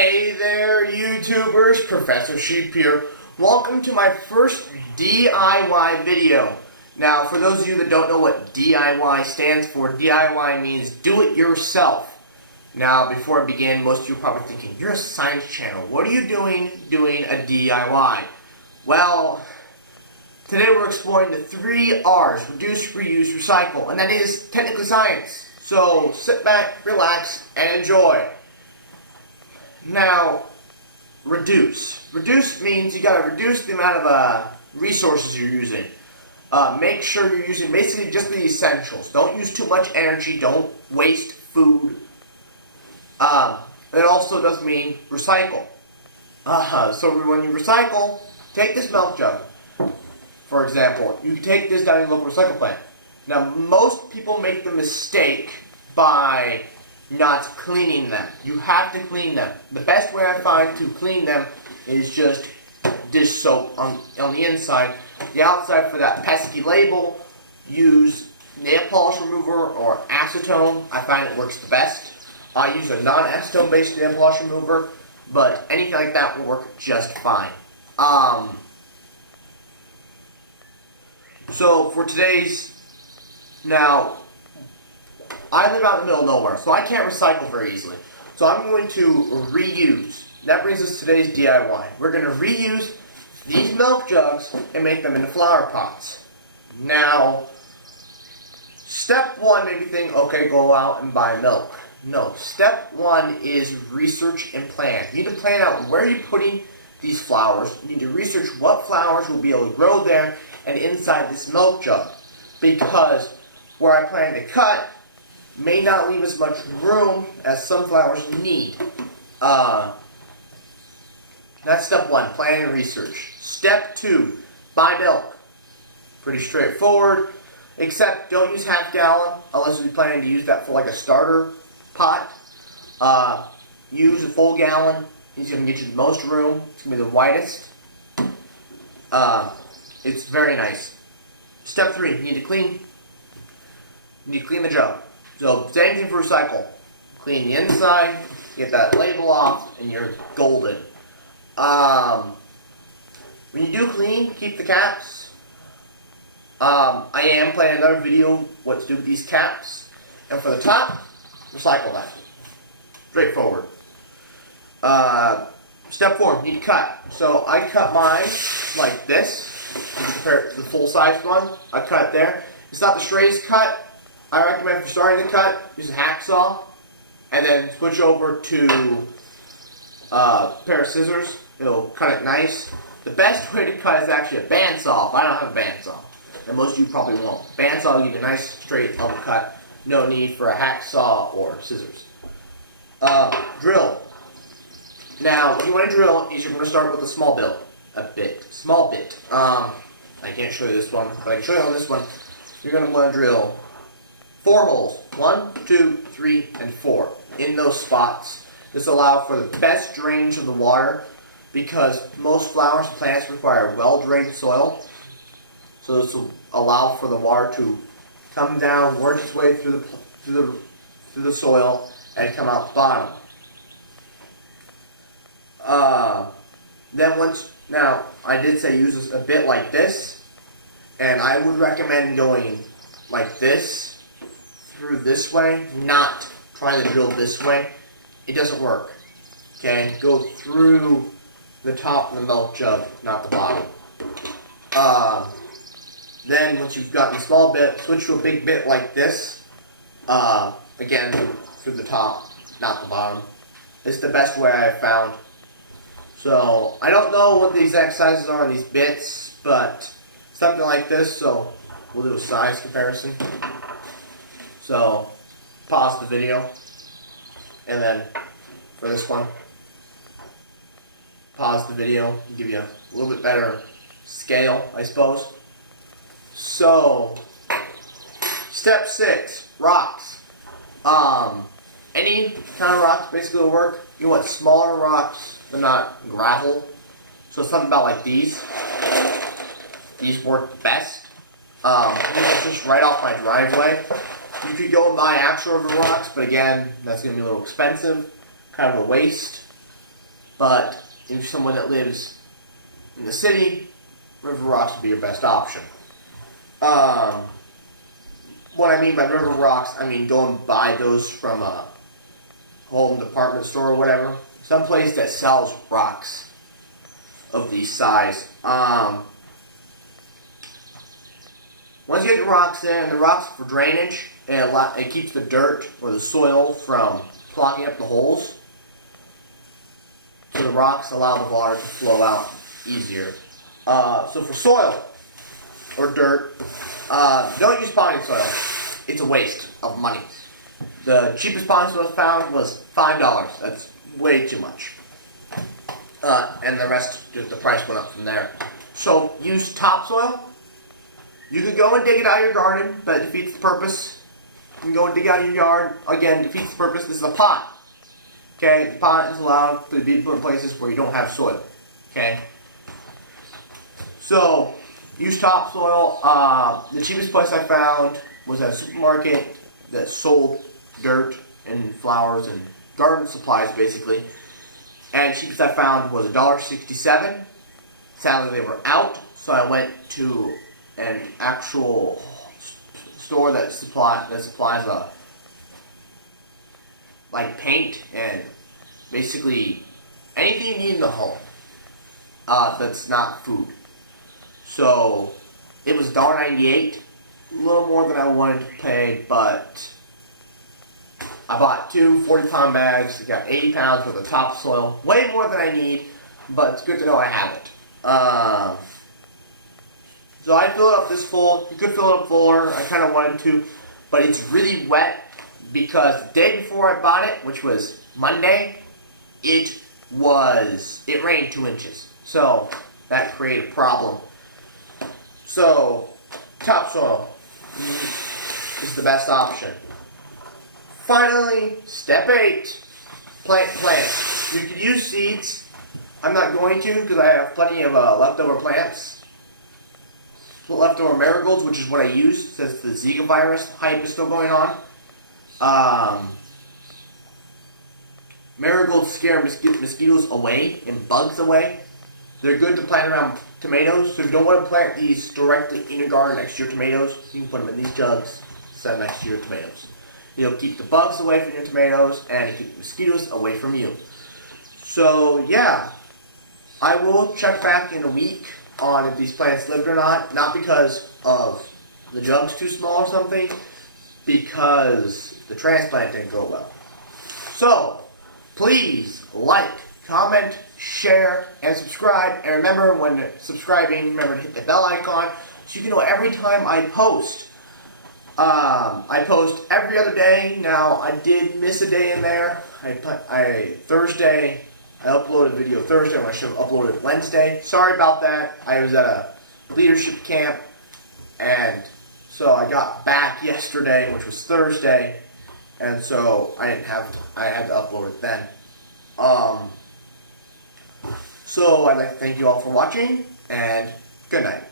Hey there, YouTubers, Professor Sheep here. Welcome to my first DIY video. Now, for those of you that don't know what DIY stands for, DIY means do it yourself. Now, before I begin, most of you are probably thinking, you're a science channel. What are you doing a DIY? Well, today we're exploring the 3 R's, reduce, reuse, recycle, and that is technically science. So, sit back, relax, and enjoy. Now, reduce. Reduce means you gotta reduce the amount of resources you're using. Make sure you're using basically just the essentials. Don't use too much energy. Don't waste food. It also does mean recycle. So when you recycle, take this milk jug, for example. You can take this down to your local recycle plant. Now, most people make the mistake by not cleaning them. You have to clean them. The best way I find to clean them is just dish soap on the inside. The outside, for that pesky label, use nail polish remover or acetone. I find it works the best. I use a non-acetone based nail polish remover, but anything like that will work just fine. So for today's, now, I live out in the middle of nowhere, so I can't recycle very easily. So I'm going to reuse. That brings us to today's DIY. We're going to reuse these milk jugs and make them into flower pots. Now, step 1 made me think, okay, go out and buy milk. No, step 1 is research and plan. You need to plan out where you're putting these flowers. You need to research what flowers will be able to grow there and inside this milk jug. Because where I plan to cut may not leave as much room as some flowers need. That's step 1, plan and research. Step 2, buy milk. Pretty straightforward, except don't use half gallon unless you're planning to use that for like a starter pot. Use a full gallon. It's going to get you the most room. It's going to be the widest. It's very nice. Step 3, you need to clean the jug. So, same thing for recycle. Clean the inside, get that label off, and you're golden. When you do clean, keep the caps. I am planning another video what to do with these caps. And for the top, recycle that. Straightforward. Step 4, you need to cut. So, I cut mine like this. You can compare it to the full-size one. I cut it there. It's not the straightest cut. I recommend if you're starting to cut, use a hacksaw, and then switch over to a pair of scissors. It'll cut it nice. The best way to cut is actually a bandsaw, but I don't have a bandsaw, and most of you probably won't. Bandsaw will give you a nice, straight, level cut. No need for a hacksaw or scissors. Drill. Now, what you want to drill is you're going to start with a small bit. Small bit. I can't show you this one, but I can show you on this one. You're going to want to drill 4 holes. 1, 2, 3, and 4. In those spots. This allows for the best drainage of the water because most flowers and plants require well-drained soil. So this will allow for the water to come down, work its way through the soil, and come out the bottom. Now, I did say use a bit like this, and I would recommend going like this, through this way, not trying to drill this way. It doesn't work. Okay, go through the top of the milk jug, not the bottom. Then once you've gotten a small bit, switch to a big bit like this. Again, through the top, not the bottom. It's the best way I've found. So, I don't know what the exact sizes are on these bits, but something like this, so we'll do a size comparison. So, pause the video, and then for this one, pause the video, give you a little bit better scale, I suppose. So, step 6, rocks. Any kind of rocks basically will work. You want smaller rocks, but not gravel. So something about like these. These work best. These are just right off my driveway. You could go and buy actual river rocks, but again, that's going to be a little expensive. Kind of a waste. But if you're someone that lives in the city, river rocks would be your best option. What I mean by river rocks, I mean go and buy those from a home department store or whatever. Someplace that sells rocks of these size. Once you get the rocks in, the rocks for drainage, it keeps the dirt or the soil from clogging up the holes. So the rocks allow the water to flow out easier. So for soil or dirt, don't use potting soil. It's a waste of money. The cheapest potting soil I found was $5. That's way too much. And the rest, just the price went up from there. So use topsoil. You could go and dig it out of your garden, but it defeats the purpose. You can go and dig out of your yard. Again, defeats the purpose. This is a pot. Okay, the pot is allowed to be put in places where you don't have soil. Okay. So use topsoil. The cheapest place I found was at a supermarket that sold dirt and flowers and garden supplies, basically. And the cheapest I found was $1.67. Sadly, they were out, so I went to an actual store that supplies like paint and basically anything you need in the home that's not food. So it was $1.98, a little more than I wanted to pay, but I bought two 40-pound bags. I got 80 pounds worth of topsoil, way more than I need, but it's good to know I have it. So I fill it up this full. You could fill it up fuller. I kind of wanted to, but it's really wet because the day before I bought it, which was Monday, it rained 2 inches. So that created a problem. So topsoil is the best option. Finally, step 8, plant plants. You can use seeds. I'm not going to because I have plenty of leftover plants. Leftover marigolds, which is what I use since the Zika virus hype is still going on. Marigolds scare mosquitoes away and bugs away. They're good to plant around tomatoes. So if you don't want to plant these directly in your garden next to your tomatoes, you can put them in these jugs, set them next to your tomatoes. It'll keep the bugs away from your tomatoes and keep the mosquitoes away from you. So yeah, I will check back in a week on if these plants lived or not. Not because of the jugs too small or something, because the transplant didn't go well. So please like, comment, share, and subscribe. And remember, when subscribing, remember to hit the bell icon so you can know every time I post. I post every other day. Now, I did miss a day in there. Thursday, I uploaded a video Thursday when I should have uploaded Wednesday. Sorry about that. I was at a leadership camp, and so I got back yesterday, which was Thursday, and so I had to upload it then. So I'd like to thank you all for watching, and good night.